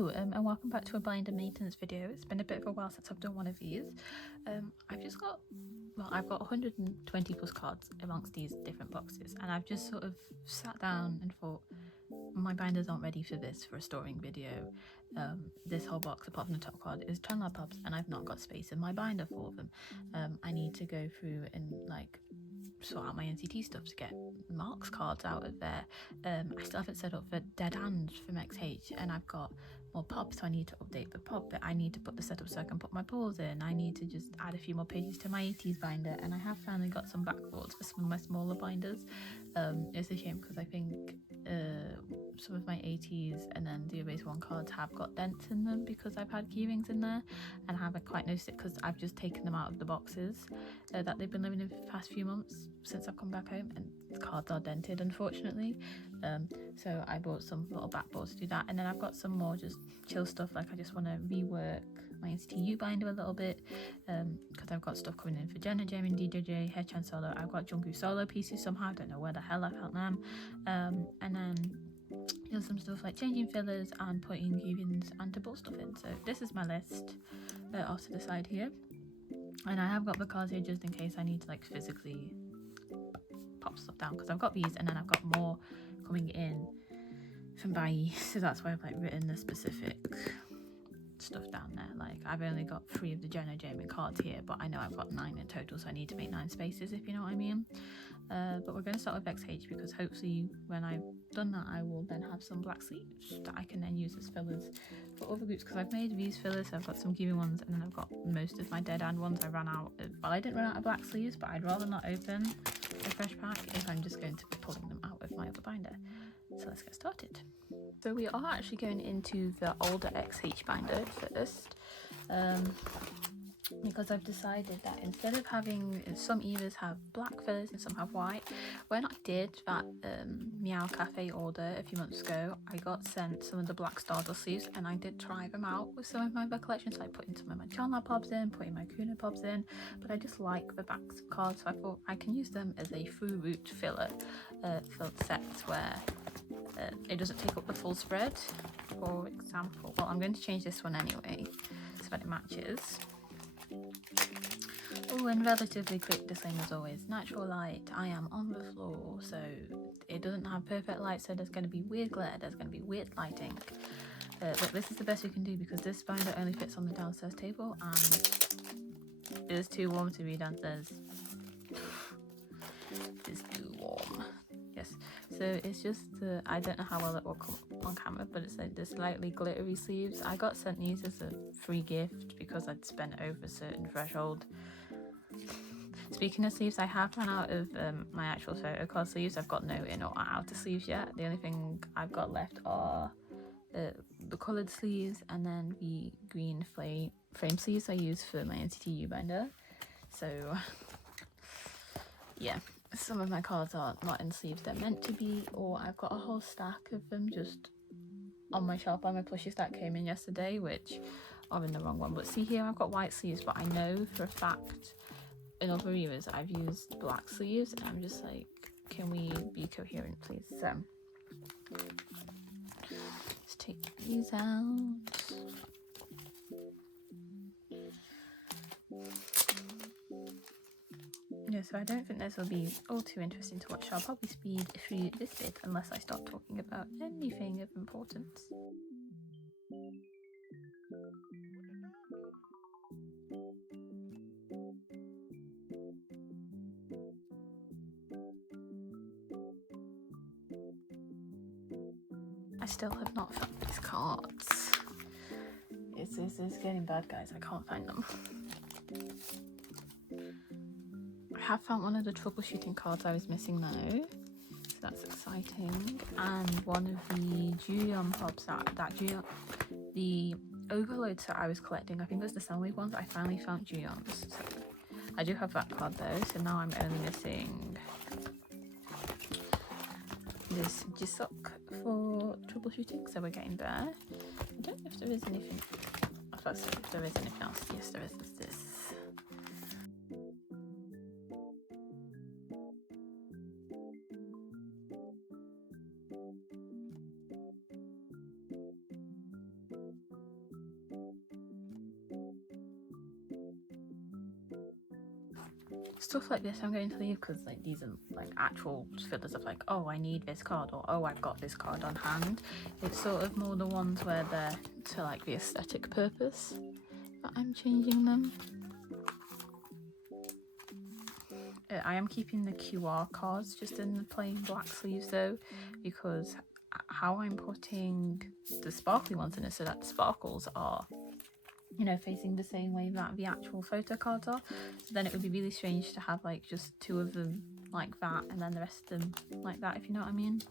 Hello and welcome back to a binder maintenance video. It's been a bit of a while since I've done one of these. I've got 120 plus cards amongst these different boxes, and I've just sort of sat down and thought, my binders aren't ready for this, for a storing video. This whole box, apart from the top card, is 10 laptops and I've not got space in my binder for them. I need to go through and sort out my NCT stuff to get marks cards out of there. I still haven't set up for deadand from XH, and I've got more pop, so I need to update the pop, but I need to put the setup so I can put my pulls in. I need to just add a few more pages to my ATEEZ binder, and I have finally got some backboards for some of my smaller binders. It's a shame because I think some of my ATEEZ and then the Erase 1 cards have got dents in them because I've had key rings in there, and I haven't quite noticed it because I've just taken them out of the boxes that they've been living in for the past few months since I've come back home, and the cards are dented, unfortunately. So I bought some little backboards to do that, and then I've got some more just chill stuff, like I just want to rework my nctu binder a little bit because I've got stuff coming in for nctjnjm, haechan solo. I've got Jungkook solo pieces somehow, I don't know where the hell I found them, and then some stuff like changing fillers and putting Gyuvin's and depop stuff in. So this is my list off to the side here, and I have got the cards here just in case I need to physically pop stuff down, because I've got these and then I've got more coming in from Bai, so that's why I've written the specific stuff down there. I've only got 3 of the nctjnjm cards here, but I know I've got 9 in total, so I need to make 9 spaces, if you know what I mean. But we're going to start with XH because hopefully when I've done that I will then have some black sleeves that I can then use as fillers for other groups, because I've made these fillers. So I've got some Gyuvin ones, and then I've got most of my deadand ones. I ran out of, well, I didn't run out of black sleeves, but I'd rather not open a fresh pack if I'm just going to be pulling them out of my other binder. So let's get started. So we are actually going into the older XH binder first, because I've decided that instead of having, some eras have black fillers and some have white. When I did that Meow Cafe order a few months ago, I got sent some of the black Stardust sleeves, and I did try them out with some of my collections. So I put in some of my Chanla pops in, putting my Kuna pops in, but I just like the backs of cards, so I thought I can use them as a through route filler for sets where it doesn't take up the full spread. For example, well, I'm going to change this one anyway so that it matches. Oh, and relatively quick disclaimer as always, natural light, I am on the floor, so it doesn't have perfect light, so there's going to be weird glare, there's going to be weird lighting, but this is the best we can do because this binder only fits on the downstairs table and it is too warm to be downstairs. It's too warm. Yes, so it's just I don't know how well it will come on camera, but it's like the slightly glittery sleeves. I got sent these as a free gift because I'd spent over a certain threshold. Speaking of sleeves, I have run out of my actual photo card sleeves. I've got no inner or outer sleeves yet. The only thing I've got left are the coloured sleeves and then the green frame sleeves I use for my nctu binder. So yeah, some of my cards are not in sleeves they're meant to be, or I've got a whole stack of them just on my shelf by my plushies that came in yesterday, which are in the wrong one. But see here, I've got white sleeves, but I know for a fact in other eras I've used black sleeves, and I'm just like, can we be coherent, please? So let's take these out. Yeah, so I don't think this will be all too interesting to watch. I'll probably speed through this bit unless I start talking about anything of importance. I still have not found these cards. It's getting bad, guys. I can't find them. I have found one of the troubleshooting cards I was missing though, so that's exciting. And one of the Gyuvin pops the overloads that I was collecting, I think it was the Soundwave ones, I finally found Gyuvin's. So I do have that card though, so now I'm only missing this Jisok for troubleshooting, so we're getting there. I don't know if there is anything, if there is anything else. Yes, there is. There's this. stuff like this I'm going to leave because like these are like actual fillers of like, oh I need this card, or oh I've got this card on hand. It's sort of more the ones where they're to like the aesthetic purpose that I'm changing them. I am keeping the QR cards just in the plain black sleeves though, because how I'm putting the sparkly ones in it so that the sparkles are, you know, facing the same way that the actual photo cards are. So then it would be really strange to have like just 2 of them like that and then the rest of them like that, if you know what I mean.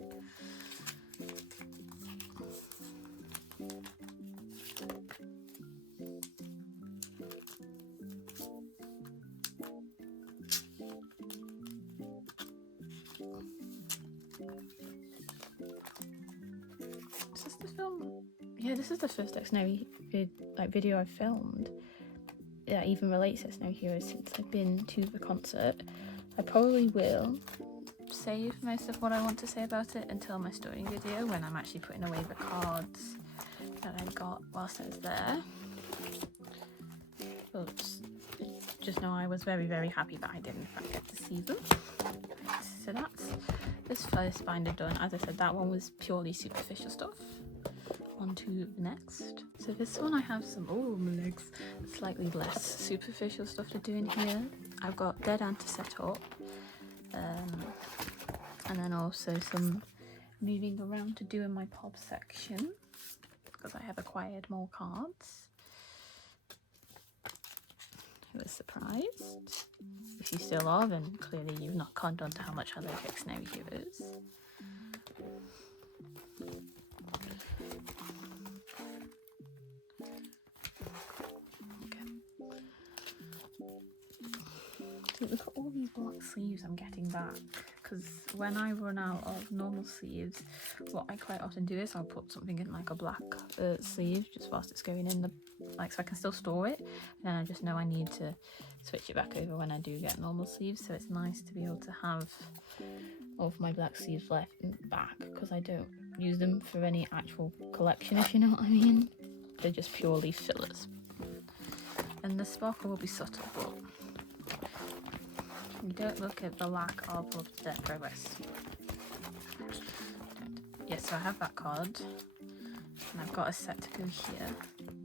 Is this the film? Yeah, this is the first Xdinary video I've filmed that even relates to Xdinary Heroes since I've been to the concert. I probably will save most of what I want to say about it until my story video, when I'm actually putting away the cards that I got whilst I was there. But just know I was very, very happy that I did in fact get to see them. So that's this first binder done. As I said, that one was purely superficial stuff. On to the next. So this one I have some, oh my legs, slightly less superficial stuff to do in here. I've got deadand to set up, and then also some moving around to do in my pop section because I have acquired more cards. Who was surprised? If you still are, then clearly you've not conned on to how much I like Xdinary Heroes. Look at all these black sleeves I'm getting back, because when I run out of normal sleeves, what I quite often do is I'll put something in like a black sleeve just whilst it's going in the, like, so I can still store it, and then I just know I need to switch it back over when I do get normal sleeves. So it's nice to be able to have all of my black sleeves left back, because I don't use them for any actual collection, if you know what I mean. They're just purely fillers, and the sparkle will be subtle, but you don't look at the lack of their progress. Yes, so I have that card, and I've got a set to go here.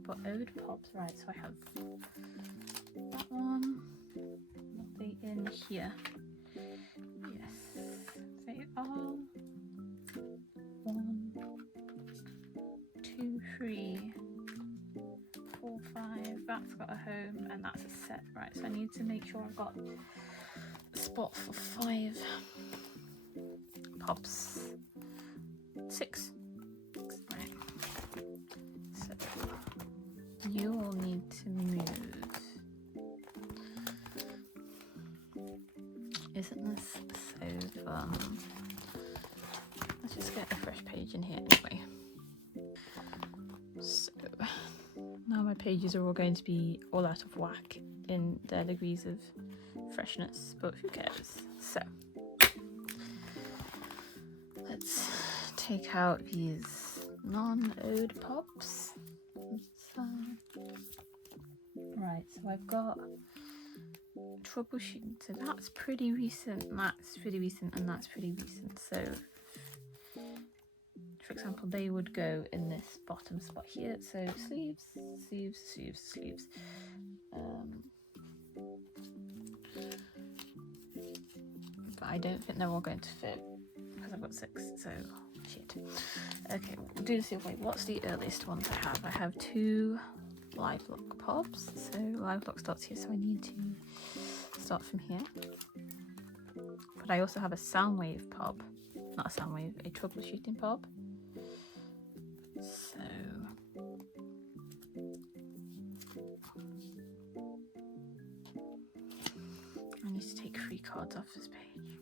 But ode pops, right? So I have that one. Nothing in here. Yes, they are 1, 2, 3, 4, 5. That's got a home, and that's a set, right? So I need to make sure I've got spot for 5 pops. 6, right? So you will need to move. Isn't this so fun? Let's just get a fresh page in here anyway. So now my pages are all going to be all out of whack in their degrees of freshness, but who cares? So let's take out these non-ode pops. Right, so I've got troubleshooting, so that's pretty recent, that's pretty recent, and that's pretty recent. So for example, they would go in this bottom spot here. So sleeves, sleeves, sleeves, sleeves. But I don't think they're all going to fit because I've got 6, so shit. Okay, we'll do this the other way. What's the earliest ones I have? I have 2 live lock pops. So live lock starts here, so I need to start from here. But I also have a sound wave pop, not a sound wave, a troubleshooting pop. So I need to take 3 cards off this page.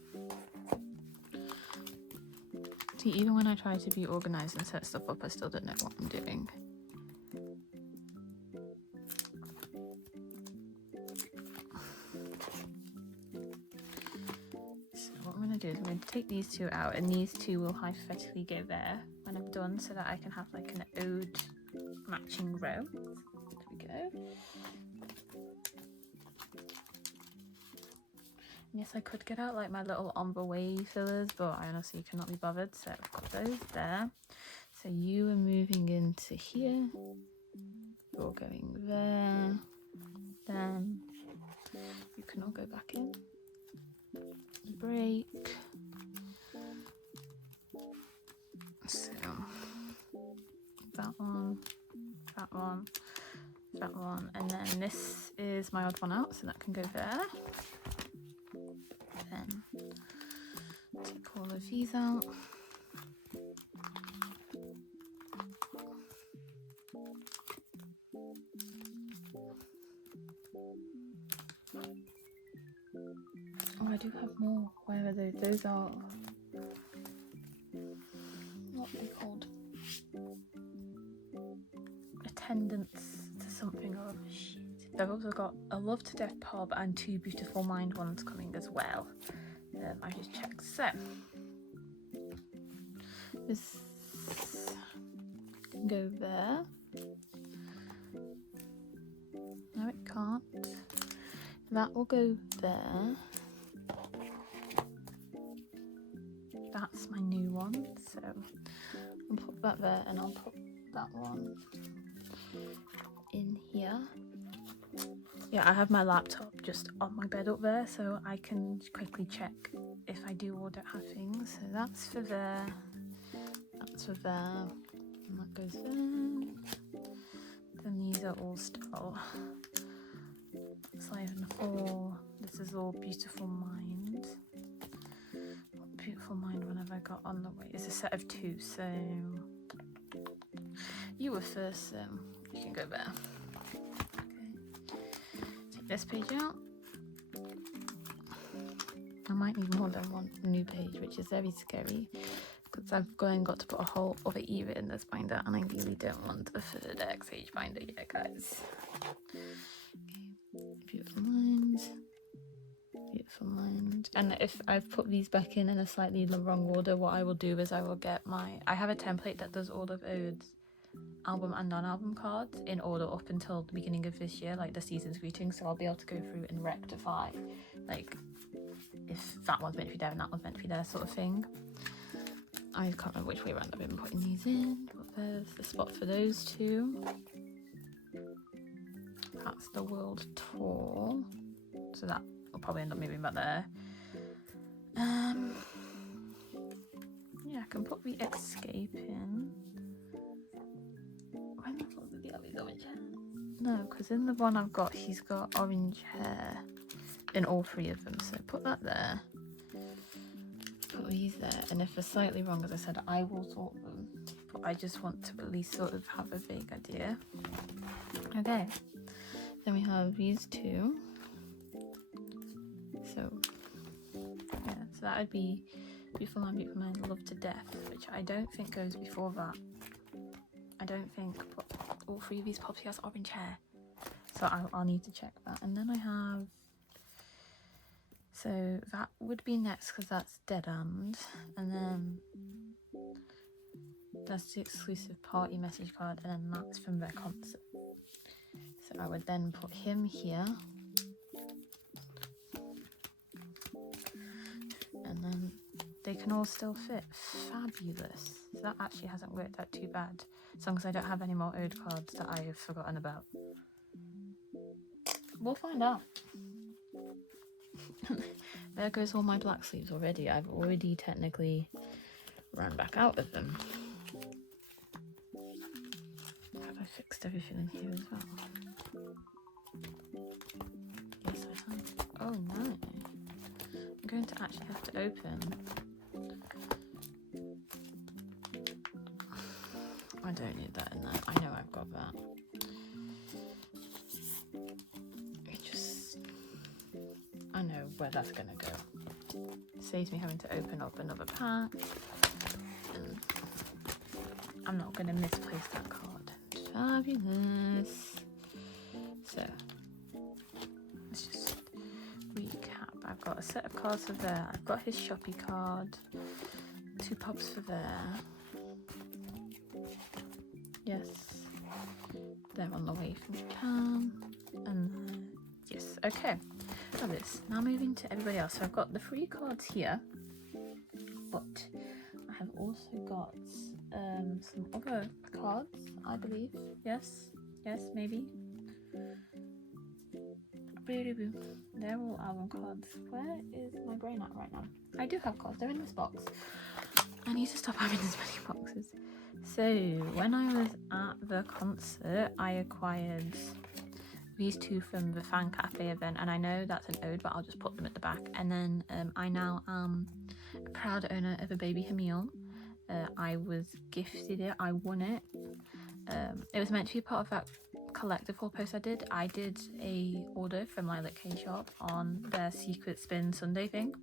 See, even when I try to be organised and set stuff up, I still don't know what I'm doing. So what I'm going to do is I'm going to take these 2 out, and these 2 will hypothetically go there when I'm done, so that I can have like an ode matching row. There we go. Yes, I could get out like my little ombre wave fillers, but I honestly cannot be bothered, so I've got those there. So you are moving into here, you're going there, then you can all go back in, break. So that one, that one, that one, and then this is my odd one out, so that can go there. Then take all of these out. Oh, I do have more. Where are those? Those are what are they called? Attendants to something or shit. I've also got a Love to Death pub and 2 Beautiful Mind ones coming as well. I just checked. So this can go there. No, it can't. That will go there. That's my new one, so I'll put that there, and I'll put that one in here. Yeah, I have my laptop just on my bed up there, so I can quickly check if I do or don't have things. So that's for there, that's for there, and that goes there. Then these are all still. It's not even 4. This is all Beautiful Mind. What Beautiful Mind one have I got on the way? It's a set of 2, so you were first, so you can go there. Okay. Take this page out. I might need more than one new page, which is very scary, because I've got to put a whole other era in this binder, and I really don't want a 3rd XH binder yet, guys. Okay. Beautiful Mind, Beautiful Mind. And if I've put these back in a slightly wrong order, what I will do is I will get I have a template that does all of ATEEZ album and non-album cards in order up until the beginning of this year, like the season's greetings, so I'll be able to go through and rectify, like, if that one's meant to be there and that one's meant to be there, sort of thing. I can't remember which way around I've been putting these in, but there's the spot for those 2. That's the world tour, so that will probably end up moving back there. Yeah, I can put the escape in. When the fuck did he have his orange hair? No, because in the one I've got, he's got orange hair in all 3 of them, so put that there. Put these there, and if they're slightly wrong, as I said, I will sort them, but I just want to at least sort of have a vague idea. Okay, then we have these 2, so yeah, so that would be Beautiful Mind, Beautiful Mind, Love to Death, which I don't think goes before that. I don't think, but all 3 of these pops, he has orange hair, so I'll need to check that. And then I have, so that would be next because that's Deadand, and then that's the exclusive party message card, and then that's from their concert. So I would then put him here, and then they can all still fit. Fabulous. So that actually hasn't worked out too bad, as long as I don't have any more ATEEZ cards that I have forgotten about. We'll find out. There goes all my black sleeves already. I've already technically ran back out of them. Have I fixed everything in here as well? Yes, I have. Oh no. I'm going to actually have to open. I don't need that in there. I know I've got that. I know where that's going to go. Saves me having to open up another pack. And I'm not going to misplace that card. Fabulous. So, let's just recap. I've got a set of cards for there. I've got his Shopee card. 2 pops for there. Yes. They're on the way from Cam. And yes, okay. Look at this. Now moving to everybody else. So I've got the free cards here, but I have also got some other cards, I believe. Yes, maybe. They're all album cards. Where is my brain at right now? I do have cards. They're in this box. I need to stop having this many boxes. So when I was at the concert, I acquired these two from the fan cafe event, and I know that's an ode, but I'll just put them at the back. And then I now am a proud owner of a baby Hamil. I was gifted it. I won it. It was meant to be part of that collective haul post I did. I did a order from Lilac K Shop on their Secret Spin Sunday thing,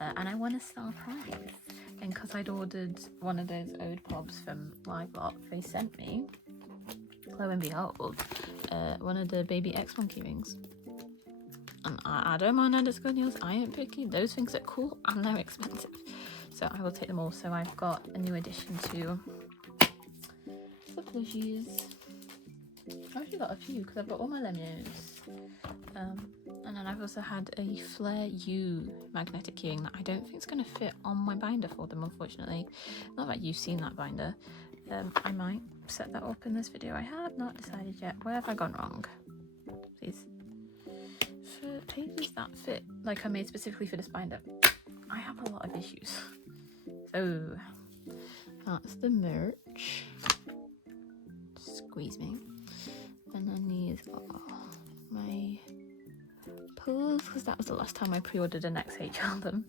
and I won a star prize. And because I'd ordered one of those ode pops from Live Lot, they sent me, lo and behold, one of the baby X Monkey rings. And I don't mind underscore news. I ain't picky. Those things are cool and they're expensive, so I will take them all. So I've got a new addition to the plushies. I've actually got a few because I've got all my Lemios. And then I've also had a flareu magnetic keyring that I don't think is going to fit on my binder for them, unfortunately. Not that you've seen that binder. I might set that up in this video. I have not decided yet. Where have I gone wrong? Please. For pages that fit, like I made specifically for this binder, I have a lot of issues. So that's the merch. Squeeze me. And then these are my pulls, because that was the last time I pre-ordered an XH album.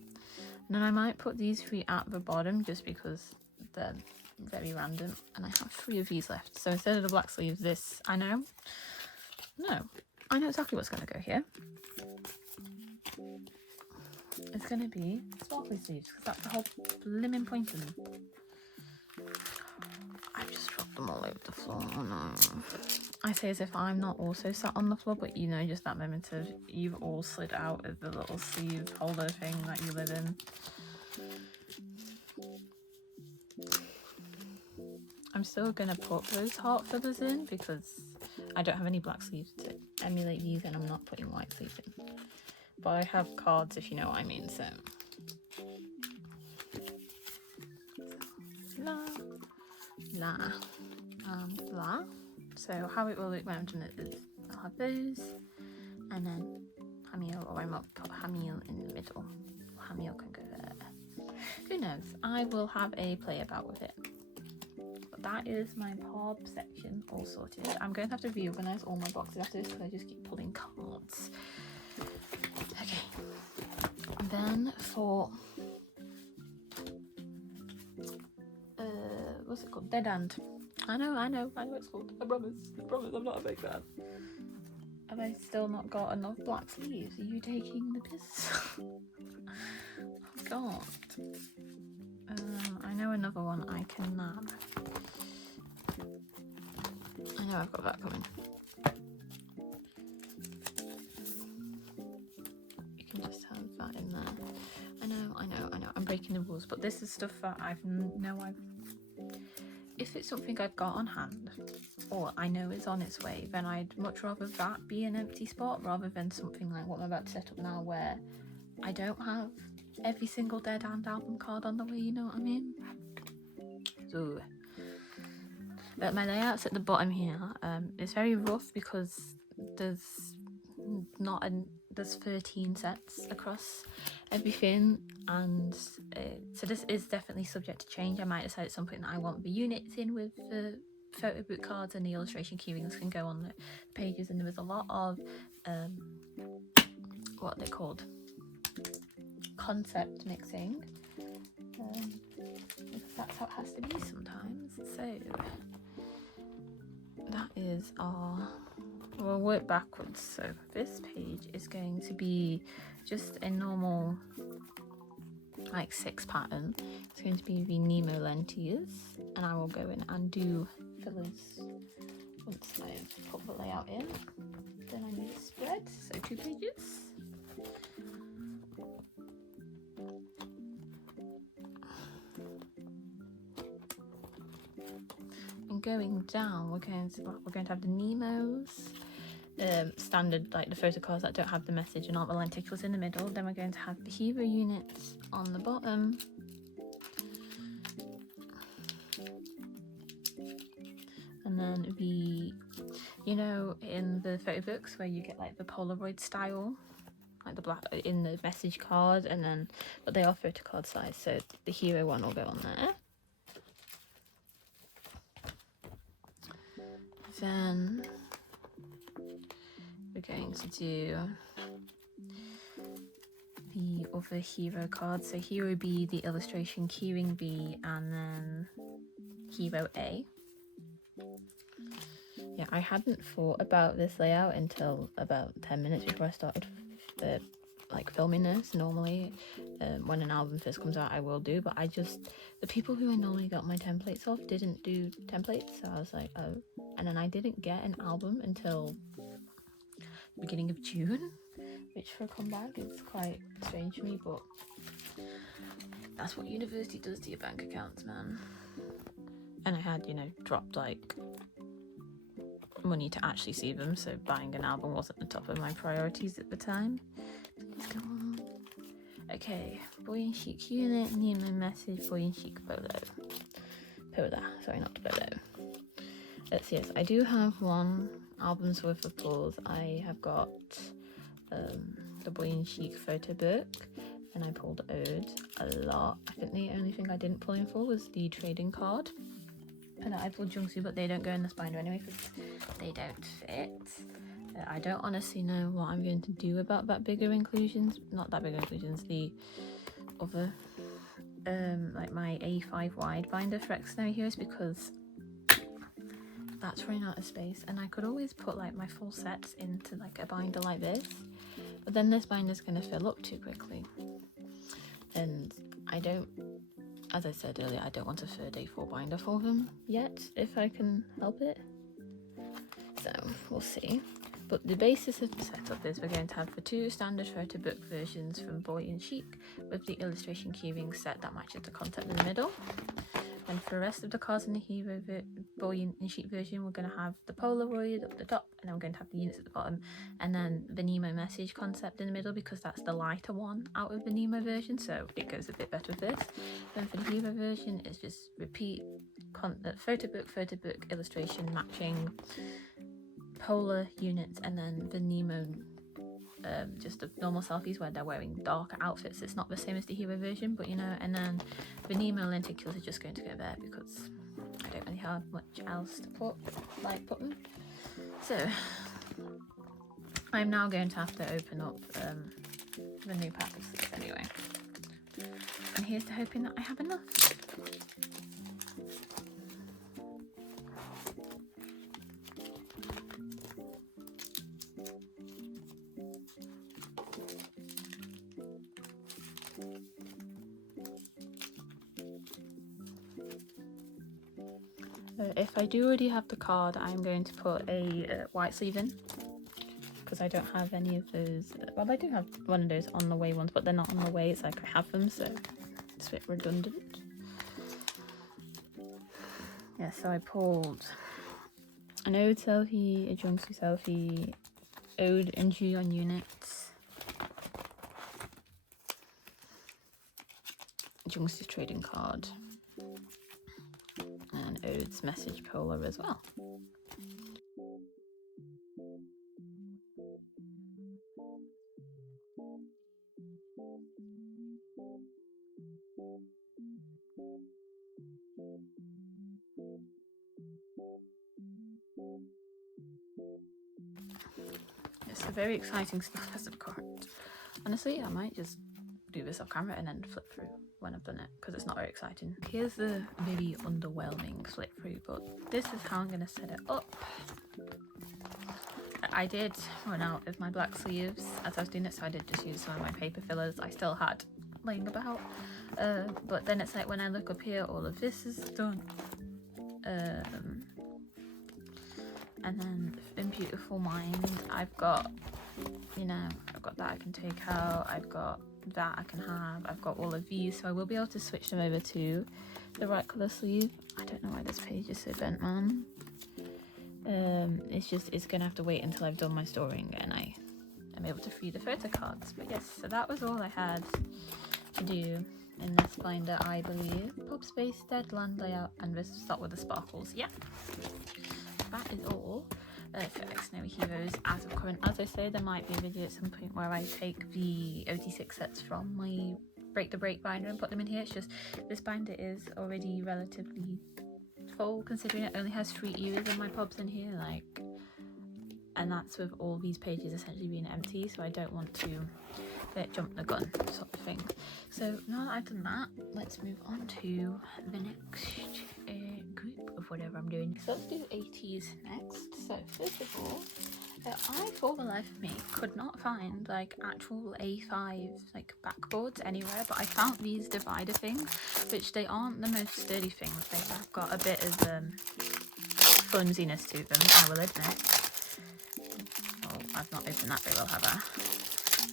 And then I might put these three at the bottom just because they're very random, and I have 3 of these left. So instead of the black sleeves, this, I know exactly what's going to go here. It's going to be sparkly sleeves, because that's the whole blimmin' point of them. I've just dropped them all over the floor. Oh no. I say as if I'm not also sat on the floor, but you know, just that moment of you've all slid out of the little sleeve holder thing that you live in. I'm still gonna put those heart feathers in because I don't have any black sleeves to emulate these, and I'm not putting white sleeves in. But I have cards, if you know what I mean, so. La. So how it will look when I'm done it is I'll have those, and then Hamil, or I might put Hamil in the middle. Hamil can go there. Who knows? I will have a play about with it. But that is my pod section all sorted. I'm going to have to reorganize all my boxes after this because I just keep pulling cards. Okay. And then for what's it called? Deadand. I know what it's called. I promise I'm not a big fan. Have I still not got enough black sleeves? Are you taking the piss? Oh god. I know another one I can nab. I know I've got that coming. You can just have that in there. I know. I'm breaking the rules, but this is stuff that if it's something I've got on hand or I know is on its way, then I'd much rather that be an empty spot rather than something like what I'm about to set up now, where I don't have every single Deadand album card on the way, you know what I mean? So, but my layout's at the bottom here. It's very rough because there's 13 sets across everything, and so this is definitely subject to change. I might decide it's something that I want the units in with the photo book cards, and the illustration keyrings can go on the pages, and there was a lot of what are they called, concept mixing, because that's how it has to be sometimes. So that is our, we'll work backwards. So this page is going to be just a normal like 6 pattern. It's going to be the Nemo lentillas, and I will go in and do fillers once I've put the layout in. Then I need a spread, so 2 pages. And going down, we're going to have the Nemos, standard, like the photo cards that don't have the message and aren't the lenticles in the middle. Then we're going to have the hero units on the bottom. And then the, you know, in the photo books where you get like the Polaroid style, like the black in the message card, and then, but they are photo card size, so the hero one will go on there. Then we're going to do the other hero cards. So hero B, the illustration keyring B, and then hero A. Yeah, I hadn't thought about this layout until about 10 minutes before I started like filming this. Normally when an album first comes out I will do, but the people who I normally got my templates off didn't do templates, so I was like, oh. And then I didn't get an album until the beginning of June, which for a comeback is quite strange for me, but that's what university does to your bank accounts, man. And I had, you know, dropped like money to actually see them, so buying an album wasn't the top of my priorities at the time. Please go on. Okay, Boy and Chic unit, Nemo message, Boy and Chic polo. Sorry, not polo. Let's see, yes, I do have one album's worth of pulls. I have got the Boy and Chic photo book, and I pulled Ode a lot. I think the only thing I didn't pull in for was the trading card. And I pulled Jungsu, but they don't go in this binder anyway because they don't fit. I don't honestly know what I'm going to do about that bigger inclusions. Not that bigger inclusions, the other, like my A5 wide binder for Xdinary Heroes, because that's running out of space. And I could always put like my full sets into like a binder like this, but then this binder's going to fill up too quickly. And I don't, as I said earlier, I don't want a third A4 binder for them yet, if I can help it. So we'll see. But the basis of the setup is we're going to have the two standard photo book versions from Boy and Chic with the illustration keyring set that matches the content in the middle. And for the rest of the cards in the hero Boy and Chic version, we're going to have the Polaroid up the top, and then we're going to have the units at the bottom, and then the Nemo message concept in the middle, because that's the lighter one out of the Nemo version, so it goes a bit better with this. Then for the hero version, it's just repeat photo book, illustration matching, polar units, and then the Nemo just the normal selfies where they're wearing darker outfits. It's not the same as the hero version, but you know. And then the Nemo lenticules are just going to go there because I don't really have much else to put them. So I'm now going to have to open up the new packs anyway, and here's to hoping that I have enough. If I do already have the card, I'm going to put a white sleeve in, because I don't have any of those. Well, I do have one of those on the way ones, but they're not on the way. It's like I have them, so it's a bit redundant. Yeah, so I pulled an Ode selfie, a Jungsu selfie, Ode and Gyuvin units, Jungsu's trading card, and Ode's message polar as well. It's a very exciting stuff as of current. Honestly, I might just do this off camera and then flip through when I've done it, because it's not very exciting. Here's the really underwhelming flip through, but this is how I'm going to set it up. I did run out of my black sleeves as I was doing it, so I did just use some of my paper fillers I still had laying about. But then it's like when I look up here, all of this is done. And then in Beautiful Mind, I've got, you know, I've got that I can take out, I've got that I can have, I've got all of these, so I will be able to switch them over to the right colour sleeve. I don't know why this page is so bent, man. It's gonna have to wait until I've done my storing and I am able to free the photo cards. But yes, so that was all I had to do in this binder, I believe. Pop space, deadland layout, and let's start with the sparkles. Yeah, that is all for Xdinary Heroes as of current. As I say, there might be a video at some point where I take the OT6 sets from my break the break binder and put them in here. It's just this binder is already relatively full, considering it only has 3 eras in my pops in here, like, and that's with all these pages essentially being empty, so I don't want to jump the gun sort of thing. So now that I've done that, let's move on to the next group of whatever I'm doing. So let's do ATEEZ next. So first of all, I for the life of me could not find like actual A5 like backboards anywhere, but I found these divider things, which they aren't the most sturdy things. They've got a bit of flimsiness to them, I will admit. Oh, I've not opened that very well, have I?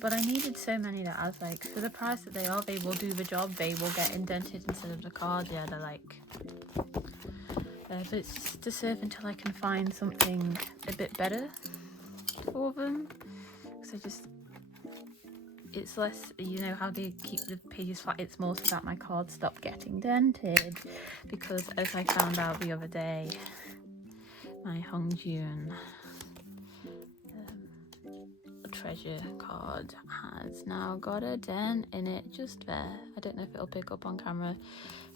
But I needed so many that I was like, for the price that they are, they will do the job. They will get indented instead of the card. Yeah, they're like, but it's just to serve until I can find something a bit better for them. Because it's less, you know how they keep the pages flat, it's more so that my cards stop getting dented. Because as I found out the other day, my Gyuvin treasure card has now got a dent in it just there. I don't know if it'll pick up on camera,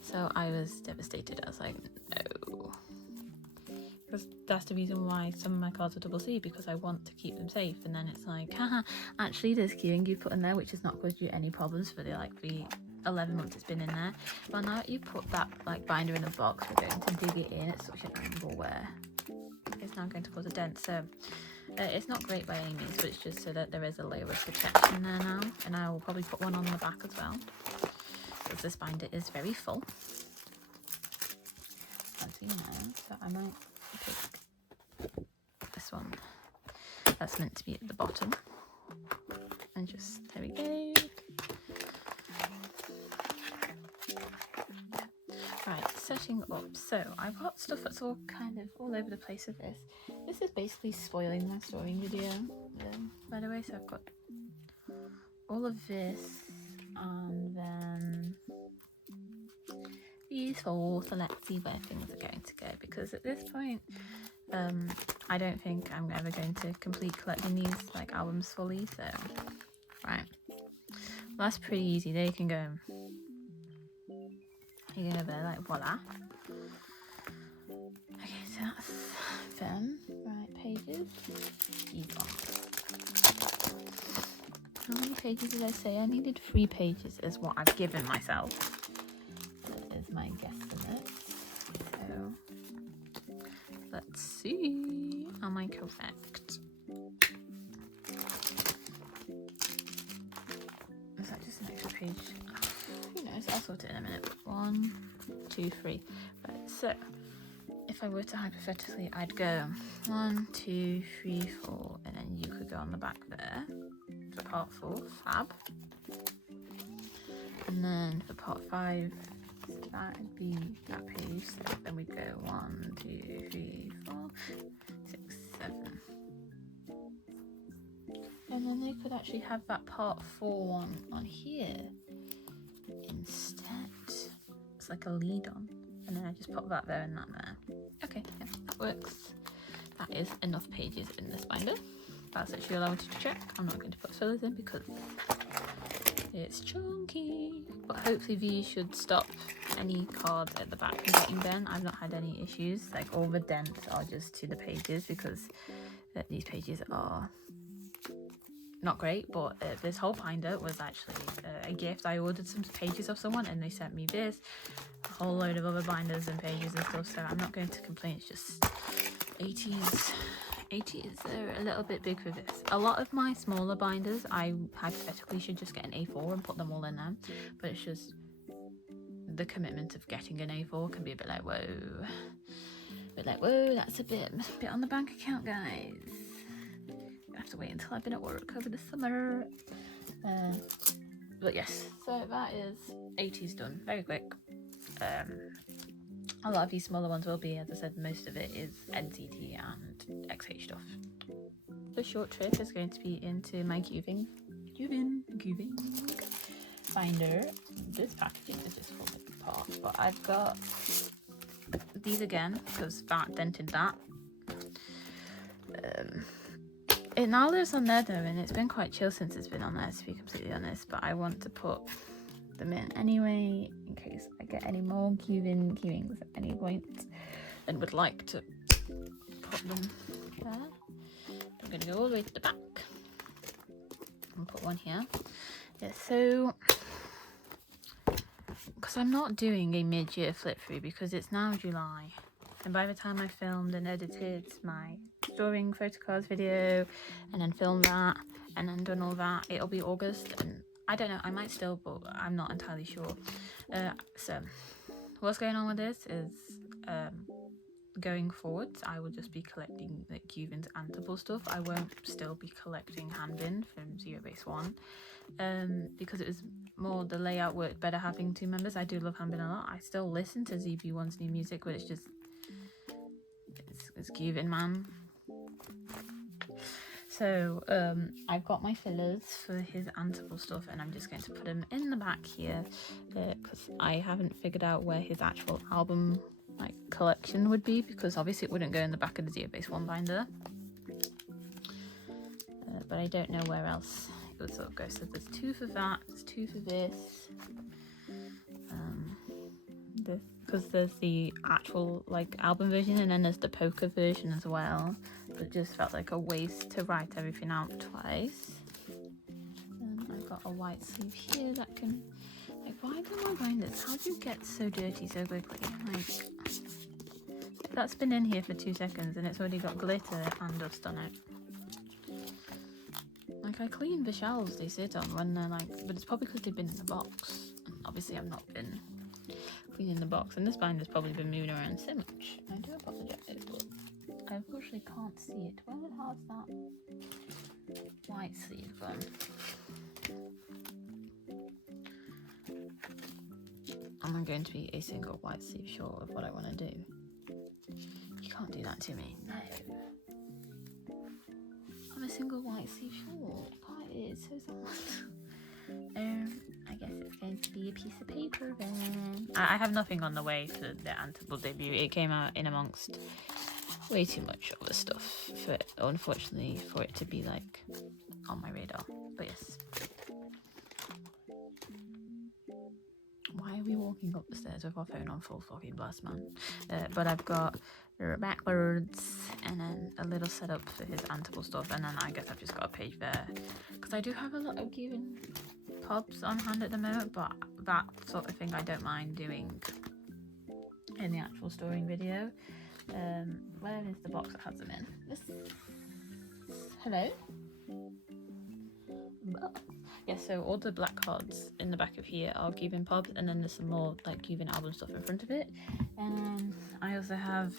so I was devastated. I was like, no, because that's the reason why some of my cards are double C, because I want to keep them safe. And then it's like, haha, actually there's queuing you put in there which has not caused you any problems for the 11 months it's been in there. But now that you put that like binder in a box, we're going to dig it in at such an angle where it's now going to cause a dent. So it's not great by any means, but it's just so that there is a layer of protection there now. And I will probably put one on the back as well, because this binder is very full, as you know. So I might pick this one that's meant to be at the bottom, and just, there we go. Right, setting up. So I've got stuff that's all kind of all over the place with this. This is basically spoiling my storing video, by the way. So I've got all of this, and then these four. So let's see where things are going to go, because at this point, I don't think I'm ever going to complete collecting these like albums fully. So, right, well, that's pretty easy. They can go. You go over there, like voila. Okay, so that's them. Right, pages. These ones. How many pages did I say? I needed 3 pages is what I've given myself. That is my guesstimate. So let's see. Am I correct? Is that just an extra page? Who knows? I'll sort it in a minute. 1, 2, 3. Right, so if I were to hypothetically, I'd go 1, 2, 3, 4, and then you could go on the back there for part 4, fab. And then for part 5, that would be that page. So then we'd go 1, 2, 3, 4, 6, 7. And then they could actually have that part 4 one on here instead. It's like a lead on, and then I just pop that there and that there. Okay, yeah, that works. That is enough pages in this binder. That's actually all I wanted to check. I'm not going to put fillers in because it's chunky, but hopefully these should stop any cards at the back from getting bent. I've not had any issues. Like, all the dents are just to the pages, because these pages are not great. But this whole binder was actually a gift. I ordered some pages of someone and they sent me this, a whole load of other binders and pages and stuff, so I'm not going to complain. It's just ATEEZ, they're a little bit big for this. A lot of my smaller binders, I hypothetically should just get an A4 and put them all in there, but it's just the commitment of getting an A4 can be a bit like, whoa, that's a bit on the bank account, guys. I have to wait until I've been at work over the summer. But yes, so that is ATEEZ done very quick. A lot of these smaller ones will be, as I said, most of it is NCT and XH stuff. The short trip is going to be into my Gyuvin binder. This packaging is just falling apart, but I've got these again because that dented that. It now lives on there though, and it's been quite chill since it's been on there, to be completely honest, but I want to put them in anyway in case I get any more Gyuvin keywings at any point and would like to put them there. I'm going to go all the way to the back and put one here. Yeah, so because I'm not doing a mid-year flip through because it's now July, and by the time I filmed and edited my storing photocards video and then filmed that and then done all that, it'll be August, and I don't know, I might still, but I'm not entirely sure. So what's going on with this is going forwards I will just be collecting like Gyuvin's Antable stuff. I won't still be collecting Hanbin from Zero Base 1 because it was more the layout worked better having two members. I do love Hanbin a lot. I still listen to ZB1's new music, but it's just it's Gyuvin, man. So I've got my fillers for his Antable stuff, and I'm just going to put them in the back here because I haven't figured out where his actual album like collection would be, because obviously it wouldn't go in the back of the Zero Base 1 binder, but I don't know where else it would sort of go. So there's two for that, there's two for this, because there's the actual like album version and then there's the poker version as well, but it just felt like a waste to write everything out twice. I've got a white sleeve here that can, like, why do my binders, how do you get so dirty so quickly? Like, that's been in here for 2 seconds and it's already got glitter and dust on it. Like, I clean the shelves they sit on when they're like, but it's probably because they've been in the box, and obviously I've not been cleaning the box, and this binder's probably been moving around so much. I do apologise, but I unfortunately can't see it. Where the hell's that white sleeve gone? I'm going to be a single white sleeve short of what I want to do. You can't do that to me. No. I'm a single white sleeve short. That is so sad. I guess it's going to be a piece of paper then. I have nothing on the way for the Antable debut. It came out in amongst way too much other stuff for it, unfortunately, for it to be like on my radar. But yes. Why are we walking up the stairs with our phone on full fucking blast, man? But I've got backwards and then a little setup for his Antable stuff, and then I guess I've just got a page there because I do have a lot of Gyuvin pubs on hand at the moment, but that sort of thing I don't mind doing in the actual storing video. Where is the box that has them in? This. Hello? Yeah, so all the black cards in the back of here are Gyuvin pubs, and then there's some more like Gyuvin album stuff in front of it. And then I also have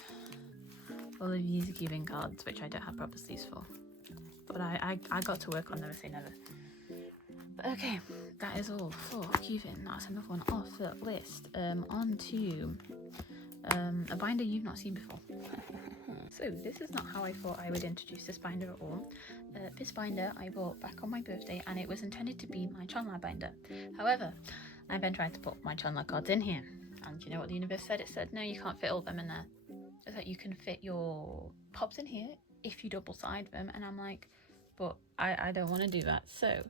all of these Gyuvin cards, which I don't have proper sleeves for. But I got to work on Never Say Never. But okay, that is all for Gyuvin. That's another one off the list. On to a binder you've not seen before. So this is not how I thought I would introduce this binder at all. This binder I bought back on my birthday, and it was intended to be my Chonla binder. However, I've been trying to put my Chonla cards in here, and you know what the universe said? It said, no, you can't fit all of them in there. It's like, you can fit your pops in here if you double side them, and I'm like, but I don't want to do that. So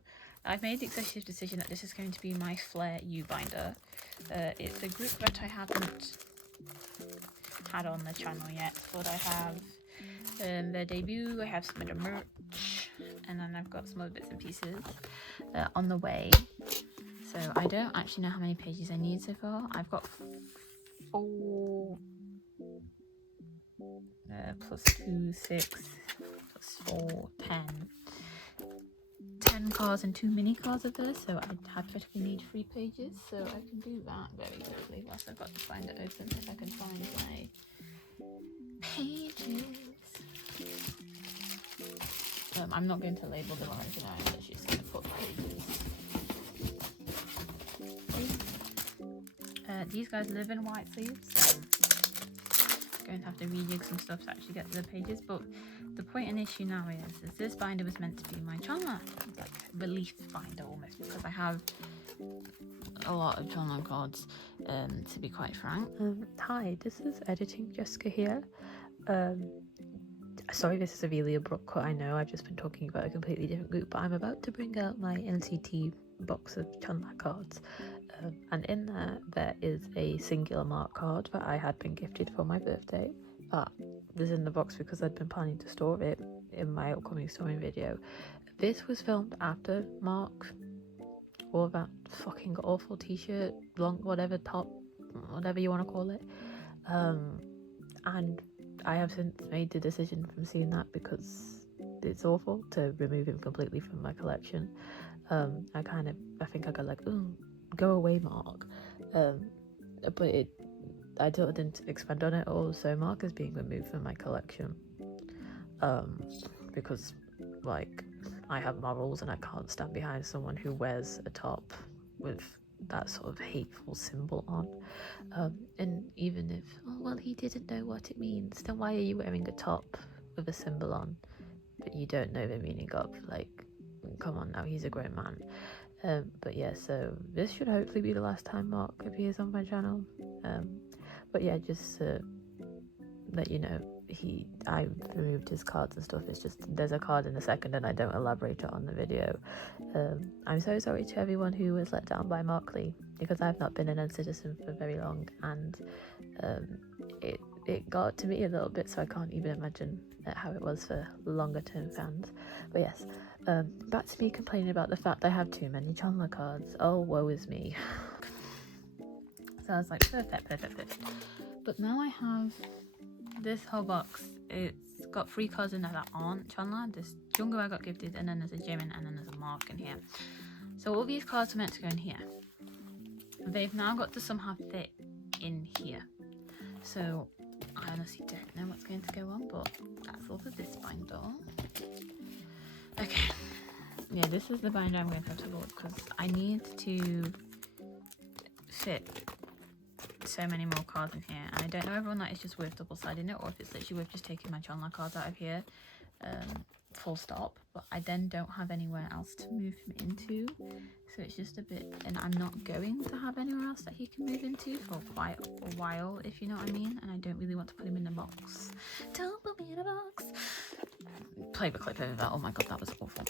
I've made the executive decision that this is going to be my flareu binder. It's a group that I haven't had on the channel yet, but I have their debut, I have some of the merch, and then I've got some other bits and pieces on the way. So I don't actually know how many pages I need so far. I've got 4 plus 2, 6 plus 4, 10 cards and 2 mini cards of this, so I hypothetically need 3 pages, so I can do that very quickly whilst I've got to find it open, if I can find my pages. I'm not going to label them or anything, I'm literally just going to put pages. These guys live in white sleeves. going to have to rejig some stuff to actually get to the pages. But the point and issue now is this binder was meant to be my Chonla, like relief binder almost, because I have a lot of Chonla cards, to be quite frank. Hi, this is editing Jessica here. Sorry, this is a really abrupt cut. I know I've just been talking about a completely different group, but I'm about to bring out my NCT box of Chonla cards, and in there is a singular mark card that I had been gifted for my birthday. This is in the box because I'd been planning to store it in my upcoming storing video. This was filmed after Mark wore that fucking awful t-shirt, long whatever top, whatever you want to call it, and I have since made the decision from seeing that, because it's awful, to remove him completely from my collection. I think I got like, ooh, go away, Mark. But I didn't expand on it all, so Mark is being removed from my collection. Because, like, I have morals and I can't stand behind someone who wears a top with that sort of hateful symbol on. And even if, oh well, he didn't know what it means, then why are you wearing a top with a symbol on but you don't know the meaning of? Like, come on now, he's a grown man. But yeah, so this should hopefully be the last time Mark appears on my channel. But yeah, just to let you know, I removed his cards and stuff. It's just, there's a card in a second and I don't elaborate on the video. I'm so sorry to everyone who was let down by Mark Lee, because I've not been an N citizen for very long, and it got to me a little bit, so I can't even imagine how it was for longer term fans. But yes, back to me complaining about the fact I have too many Chonla cards. Oh, woe is me. So I was like, perfect. But now I have this whole box. It's got 3 cards in there that aren't Chonla. This Jungkook I got gifted, and then there's a Jimin, and then there's a Mark in here. So all these cards are meant to go in here. They've now got to somehow fit in here. So I honestly don't know what's going to go on, but that's all for this binder. Okay. Yeah, this is the binder I'm going to have to load, because I need to fit so many more cards in here, and I don't know whether or not it's just worth double-siding it, or if it's literally worth just taking my Chonla cards out of here, full stop. But I then don't have anywhere else to move him into, so it's just a bit, and I'm not going to have anywhere else that he can move into for quite a while, if you know what I mean, and I don't really want to put him in a box. Don't put me in a box. Play the clip over that. Oh my god, that was awful.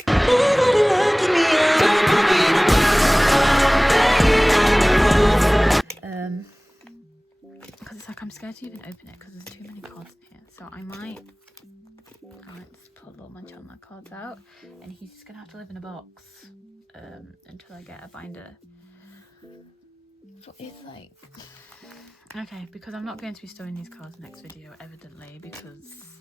Because it's like I'm scared to even open it because there's too many cards in here. So I might just pull all my Chonla cards out, and he's just gonna have to live in a box until I get a binder. But it's like, okay, because I'm not going to be storing these cards next video, evidently, because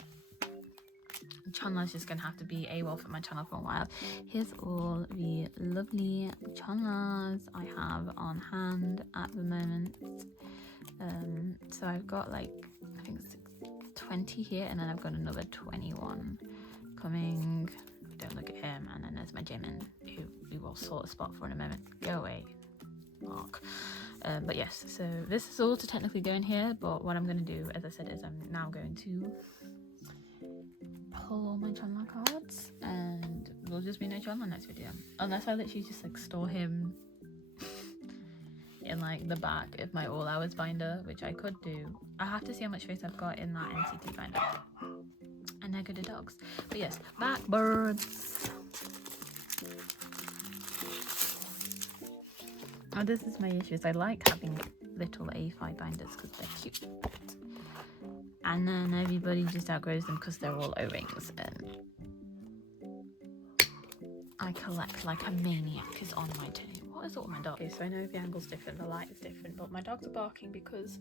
Chonla's just gonna have to be AWOL for my channel for a while. Here's all the lovely Chonlas I have on hand at the moment. So I've got like, I think it's 20 here, and then I've got another 21 coming. Don't look at him. And then there's my Jimin, who we will sort a spot for in a moment. Go away, Mark. But yes, so this is all to technically go in here, but what I'm going to do, as I said, is I'm now going to pull all my Chonla cards, and we'll just be no Chonla next video, unless I literally just like store him in like the back of my all hours binder, which I could do. I have to see how much space I've got in that NCT binder, and they're good at dogs. But yes, backbirds. Oh, this is my issue, is I like having little A5 binders because they're cute, and then everybody just outgrows them because they're all O-rings, and I collect like a maniac is on my team. What is all my dog? Okay, so I know the angle's different, the light is different, but my dogs are barking because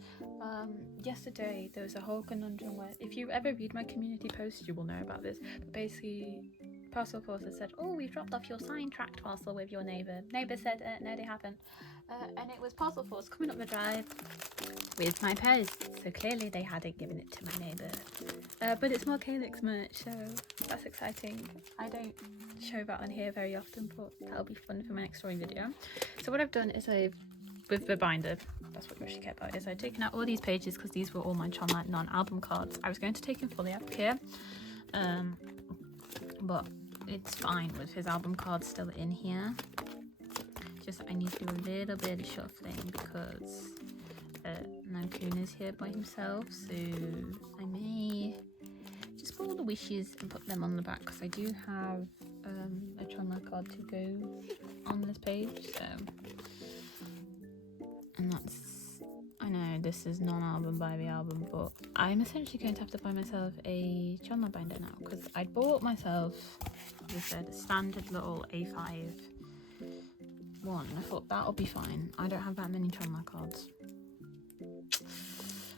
yesterday there was a whole conundrum where, if you ever read my community post, you will know about this. But basically, Parcel Force has said, oh, we've dropped off your signed tracked parcel with your neighbour. Neighbour said, no, they haven't. And it was Parcel Force coming up the drive with my post, so clearly they hadn't given it to my neighbour. But it's more Calyx merch, so that's exciting. I don't show that on here very often, but that'll be fun for my next story video. So what I've done is I've with the binder, that's what Yoshi kept out, is I'd taken out all these pages because these were all my Chonlight non-album cards. I was going to take him fully out here, but it's fine with his album cards still in here. Just I need to do a little bit of shuffling because Nankun is here by himself, so I may just pull all the wishes and put them on the back because I do have a Chonlight card to go on this page. So, and that's, I know this is non-album by the album, but I'm essentially going to have to buy myself a Chonlight binder now because I bought myself, as I said, a standard little A5 one. I thought that'll be fine. I don't have that many Chonlight cards.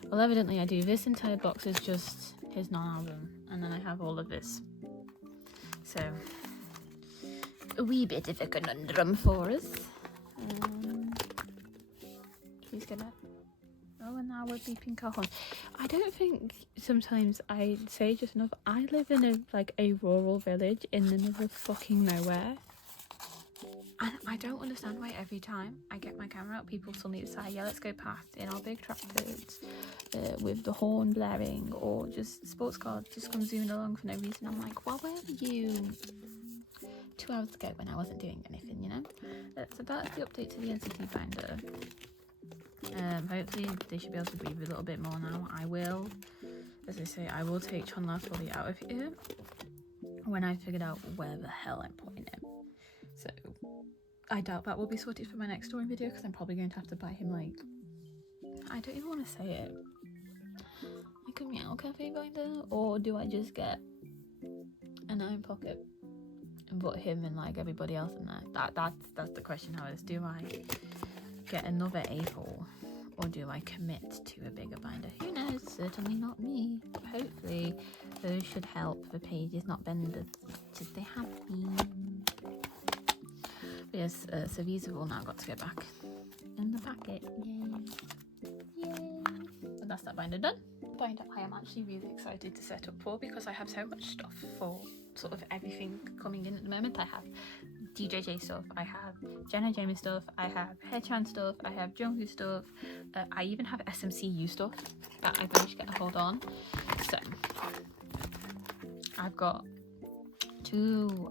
Well, evidently I do. This entire box is just his non-album, and then I have all of this. So, a wee bit of a conundrum for us. Who's gonna... Oh, and now we're beeping Cajon. I don't think sometimes I say just enough. I live in a rural village in the middle of fucking nowhere. And I don't understand why every time I get my camera out, people suddenly decide, yeah, let's go past in our big tractors with the horn blaring, or just sports cars just come zooming along for no reason. I'm like, well, where were you 2 hours ago when I wasn't doing anything, you know? So that's the update to the NCT binder. Hopefully they should be able to breathe a little bit more now. I will, as I say, I will take Chonla fully out of here when I figured out where the hell I'm putting him. So I doubt that will be sorted for my next story video because I'm probably going to have to buy him, like, I don't even want to say it, like a Meow Cafe binder, or do I just get an iron pocket and put him and like everybody else in there? That's the question. How is, do I get another A4 or do I commit to a bigger binder? Who knows? Certainly not me. But hopefully those should help the pages not bend as they have been. Yes, so these have all now got to go back in the packet. Yay! Yay! So that's that binder done. Binder I am actually really excited to set up for because I have so much stuff for sort of everything coming in at the moment. I have DJJ stuff, I have nctjnjm stuff, I have haechan stuff, I have Jungkook stuff, I even have SMCU stuff that I've managed to get a hold on. So I've got 2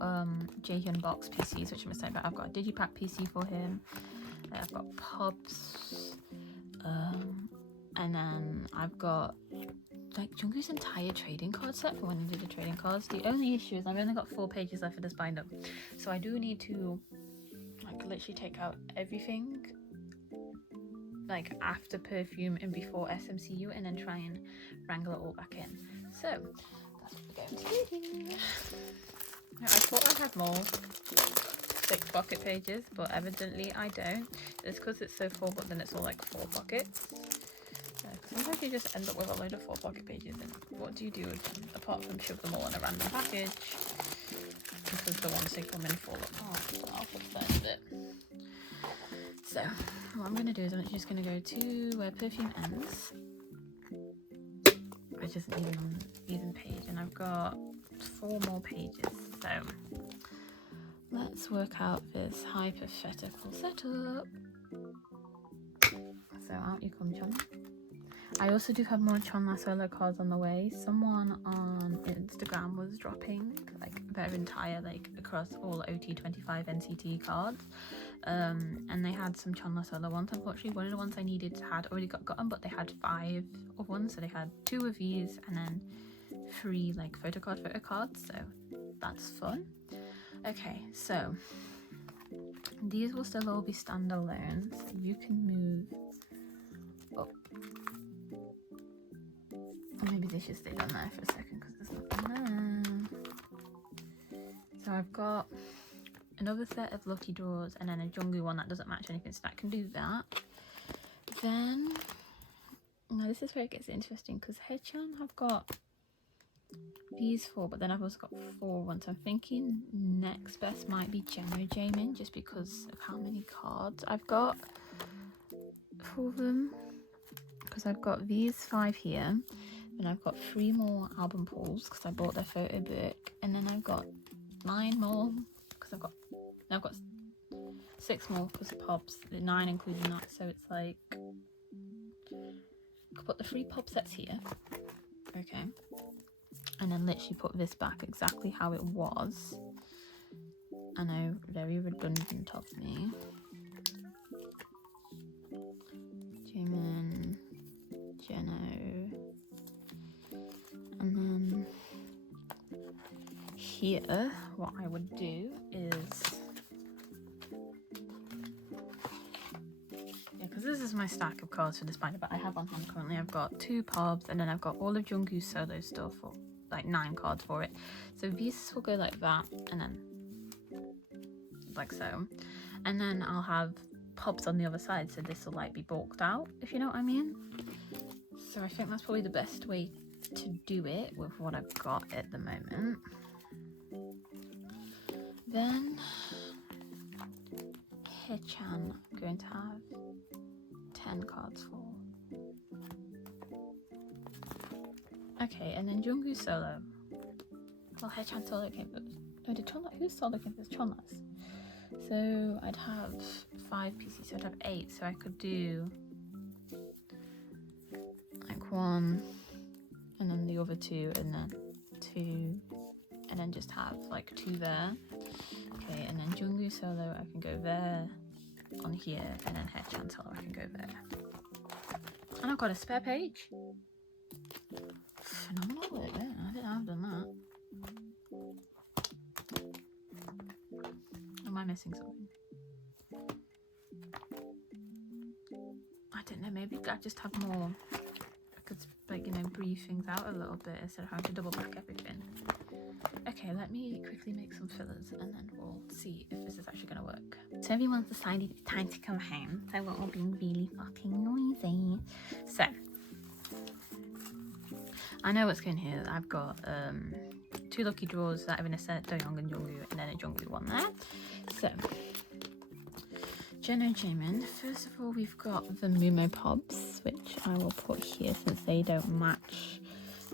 Jaehyun box PCs, which I'm excited about. I've got a digipack PC for him, I've got pubs, and then I've got like Jungkook's entire trading card set for when I do the trading cards. The only issue is I've only got 4 pages left for this binder, so I do need to like literally take out everything like after perfume and before SMCU and then try and wrangle it all back in. So that's what we're going to do. I thought I had more 6 pocket pages, but evidently I don't. It's because it's so full, but then it's all like 4 pockets. Sometimes you just end up with a load of 4 pocket pages, and what do you do with them apart from shove them all in a random package? Because the ones they come in fall apart. So I'll put that in a bit. So what I'm going to do is I'm just going to go to where perfume ends, which isn't even on an even page, and I've got 4 more pages. So let's work out this hypothetical setup. So out you come, Chon. I also do have more Chonla solo cards on the way. Someone on Instagram was dropping like their entire like across all OT25 NCT cards, and they had some Chonla solo ones. Unfortunately, one of the ones I needed had already gotten, but they had 5 of ones, so they had 2 of these and then 3 like photo cards. So that's fun. Okay, so these will still all be standalone. So you can move up. Or maybe they should stay down there for a second because there's nothing there. So I've got another set of lucky draws and then a Jungkook one that doesn't match anything, so that can do that. Then, now this is where it gets interesting because haechan have got these 4, but then I've also got 4 ones. I'm thinking next best might be Jnjm just because of how many cards I've got for them. Because I've got these 5 here, and I've got 3 more album pulls because I bought their photo book, and then I've got 9 more because I've got 6 more because the pops, the 9 including that, so it's like, could put the 3 pop sets here, okay, and then literally put this back exactly how it was. I know, very redundant of me. Gyuvin, Jeno, and then here what I would do is, yeah, because this is my stack of cards for this binder, but I have on hand currently, I've got 2 pobs, and then I've got all of Jungkook's solo stuff, or like 9 cards for it. So these will go like that, and then like so, and then I'll have pops on the other side, so this will like be bulked out, if you know what I mean. So I think that's probably the best way to do it with what I've got at the moment. Then haechan I'm going to have 10 cards for. Okay, and then Jungkook solo. Well, haechan solo came first. No, did Chonla? Whose solo came first? Chonla's. So I'd have 5 PCs, so I'd have 8. So I could do like 1, and then the other 2, and then 2, and then just have like 2 there. Okay, and then Jungkook solo I can go there, on here, and then haechan solo I can go there. And I've got a spare page. Phenomenal work there. I didn't know I've done that. Am I missing something? I don't know, maybe I just have more, I could like, you know, breathe things out a little bit instead of having to double back everything. Okay, let me quickly make some fillers and then we'll see if this is actually going to work. So everyone's decided it's time to come home, so we're all being really fucking noisy. So, I know what's going here. I've got 2 lucky draws that are in a set, Doyoung and Jungkook, and then a Jungkook one there. So, nctjnjm. First of all, we've got the Mumo Pobs, which I will put here since they don't match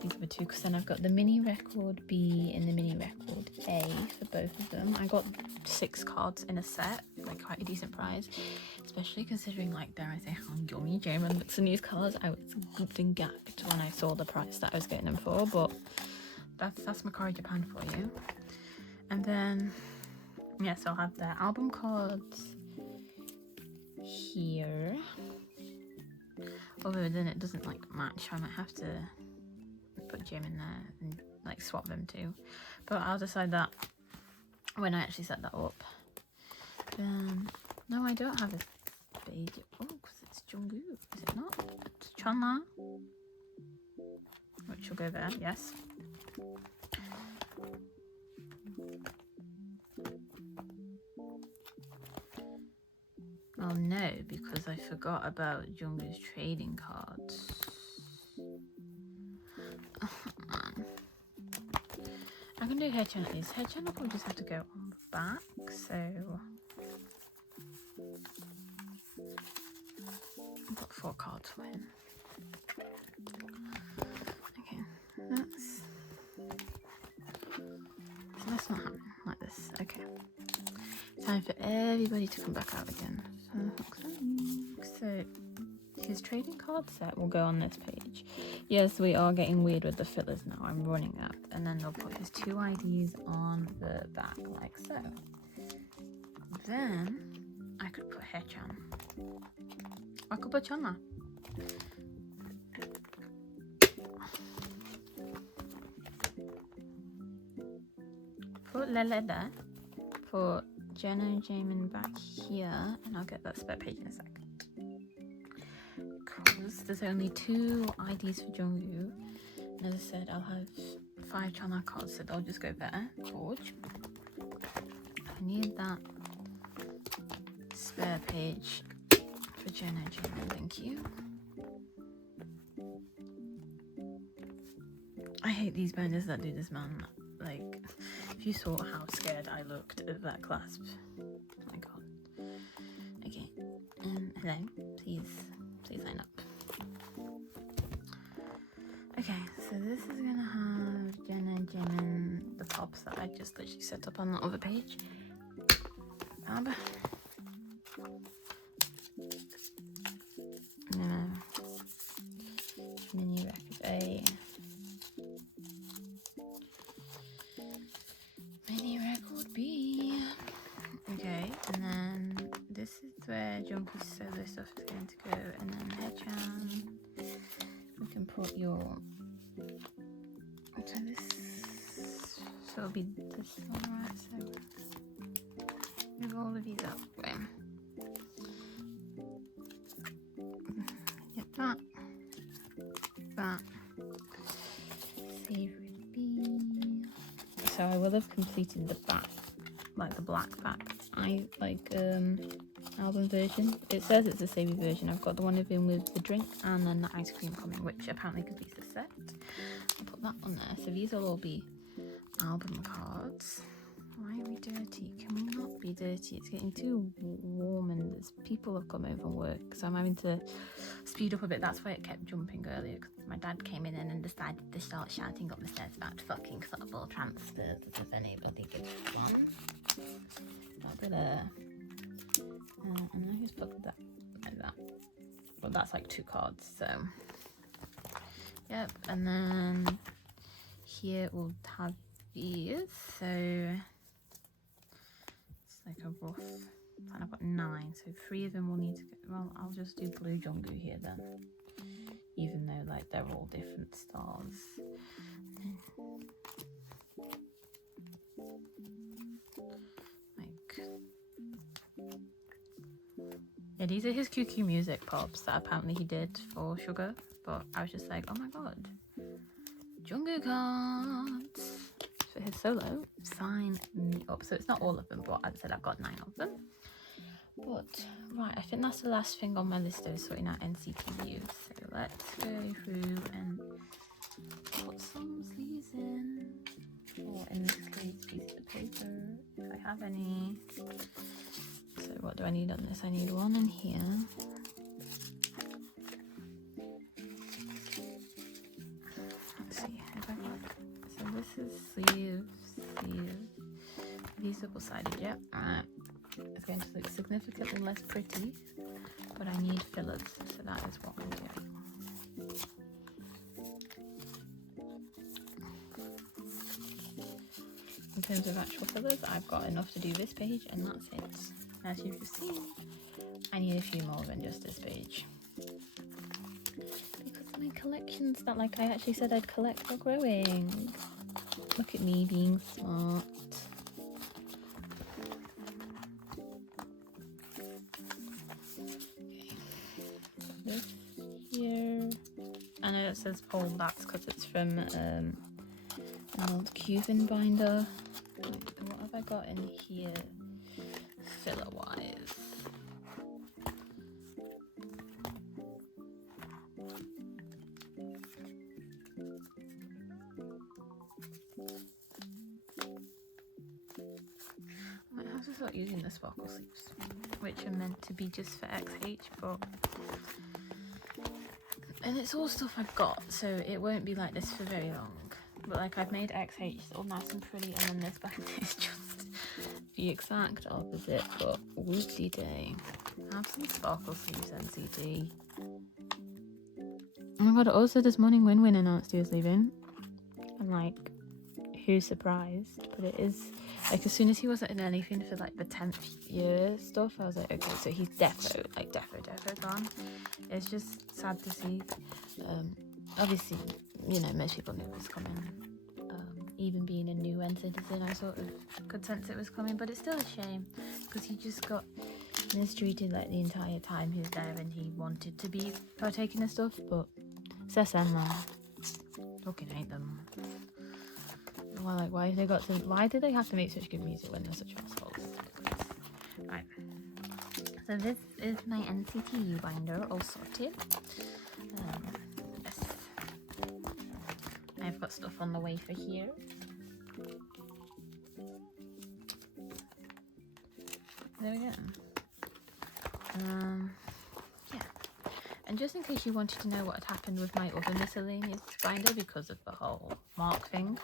the other 2, because then I've got the mini record B and the mini record A for both of them. I got 6 cards in a set, like quite a decent price, especially considering, like, dare I say, how yummy Jamin looks in these cards. I was gooped and gagged when I saw the price that I was getting them for, but that's Macari Japan for you. And then, yes, I'll have the album cards here. Although then it doesn't like match, I might have to put Jim in there and like swap them too. But I'll decide that when I actually set that up. Then, no, I don't have a page. Oh, because it's Jungkook, is it not? It's Chonla, which will go there, yes. Oh no, because I forgot about Jungkook's trading cards. Oh, man. I can do haechan at least. Haechan will probably just have to go on the back, so I've got 4 cards for him. Okay, so that's not happening like this. Okay. Time for everybody to come back out again. So his trading card set will go on this page. Yes, we are getting weird with the fillers now. I'm running up, and then they'll put his 2 IDs on the back like so. Then I could put haechan. I could put Chonla. Put Lele there. Put nctjnjm back here, and I'll get that spare page in a second. Because there's only 2 IDs for Jungkook. And as I said, I'll have 5 Chonla cards, so they'll just go there. Gorge. I need that spare page for nctjnjm, thank you. I hate these binders that do this, man. Like, if you saw how scared I looked at that clasp. Oh my god. Okay. Hello. Please line up. Okay, so this is gonna have nctjnjm, the pops that I just literally set up on the other page. Mini record A. Mini record B. Okay, and then this is where Junkie's solo stuff is going to go, and then haechan. You can put your. So this. So it'll be this one, right? So move all of these up. Okay. Get that. That. Save with B. So I will have completed the back, like the black back. I like album version. It says it's a savey version. I've got the one of him with the drink and then the ice cream coming, which apparently completes the set. I'll put that on there. So these will all be album cards. Why are we dirty? Can we not be dirty? It's getting too warm and there's people have come over work, so I'm having to speed up a bit. That's why it kept jumping earlier, because my dad came in and decided to start shouting up the stairs about fucking football transfers. Does anybody give one? Not there. And I just put that like that. But that's like 2 cards, so yep. And then here we'll have these. So like a rough plan. I've got 9, so 3 of them will need to go. Well, I'll just do blue Jungkook here then, even though like they're all different stars. Like, yeah, these are his QQ music pops that apparently he did for Sugar, but I was just like, oh my god, Jungkook cards for his solo, sign me up. So it's not all of them, but as I said, I've got 9 of them. But right, I think that's the last thing on my list of sorting out NCTU. So let's go through and put some sleeves in, or in this case pieces of paper if I have any. So what do I need on this? I need one in here. Let's see if I got. So this is sleeves. These double-sided, yeah. It's going to look significantly less pretty, but I need fillers, so that is what I'm doing. In terms of actual fillers, I've got enough to do this page, and that's it. As you've seen, I need a few more than just this page. Because my collections that like I actually said I'd collect are growing. Look at me being smart. This here, I know it says Paul, that's because it's from an old Gyuvin binder. What have I got in here filler wise? I might have to start using the sparkle sleeves, which are meant to be just for XH, but and it's all stuff I've got, so it won't be like this for very long. But like I've made XH all nice and pretty, and then this binder is just the exact opposite. But whoop-de-day, have some sparkle sleeves, NCT. Oh my god! Also, this morning Win announced he was leaving. I'm like, who's surprised? But it is like as soon as he wasn't in anything for like the 10th year stuff, I was like, okay, so he's defo gone. It's just sad to see. Obviously, you know, most people knew it was coming. Even being a new citizen, I sort of could sense it was coming, but it's still a shame because he just got mistreated like the entire time he was there, and he wanted to be partaking of stuff, but it's SM man. Fucking hate them. Well, like, why do they have to make such good music when they're such assholes? Right. So this is my NCTU binder all sorted. Yes. I've got stuff on the way for here. There we go. Yeah. And just in case you wanted to know what had happened with my other miscellaneous binder because of the whole mark thing,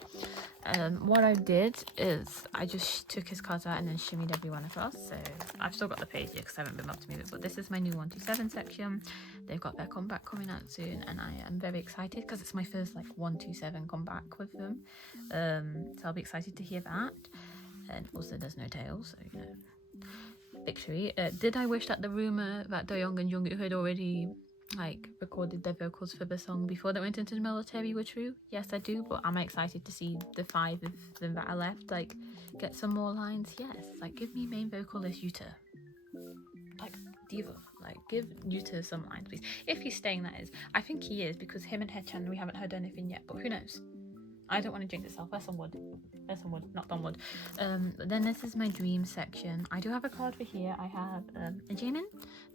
What I did is I just took his cards out and then shimmied everyone across. So I've still got the page here because I haven't been able to move it, but this is my new 127 section. They've got their comeback coming out soon, and I am very excited because it's my first like 127 comeback with them. So I'll be excited to hear that. And also there's no tails, so you know, victory. Did I wish that the rumor that Doyoung and Jungkook had already like recorded their vocals for the song before they went into the military were true? Yes, I do, but am I excited to see the 5 of them that are left like get some more lines? Yes, like give me main vocalist Yuta, like diva, like give Yuta some lines please, if he's staying, that is. I think he is, because him and haechan, we haven't heard anything yet, but who knows. I don't want to jinx itself. There's some wood. There's some wood, knocked on wood. Then this is my dream section. I do have a card for here. I have a Jamin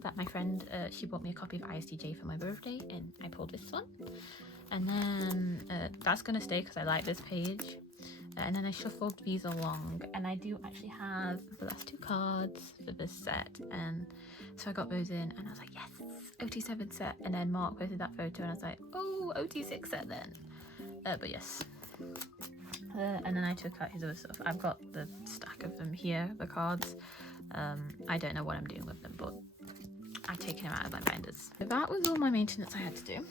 that my friend, she bought me a copy of ISTJ for my birthday, and I pulled this one. And then that's going to stay because I like this page. And then I shuffled these along, and I do actually have the last 2 cards for this set, and so I got those in, and I was like, yes, OT7 set. And then Mark posted that photo, and I was like, oh, OT6 set then. But yes. And then I took out his other stuff. I've got the stack of them here, the cards. I don't know what I'm doing with them, but I've taken them out of my binders. So that was all my maintenance I had to do.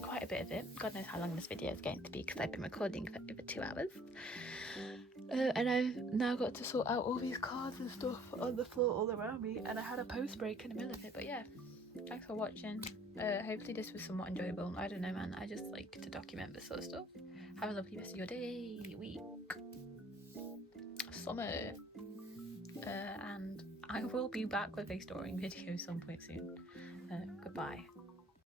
Quite a bit of it. God knows how long this video is going to be because I've been recording for over 2 hours. And I've now got to sort out all these cards and stuff on the floor all around me, and I had a post break in the middle of it. But yeah, thanks for watching. Hopefully this was somewhat enjoyable. I don't know, man, I just like to document this sort of stuff. Have a lovely rest of your day, week, summer, and I will be back with a storing video some point soon. Goodbye.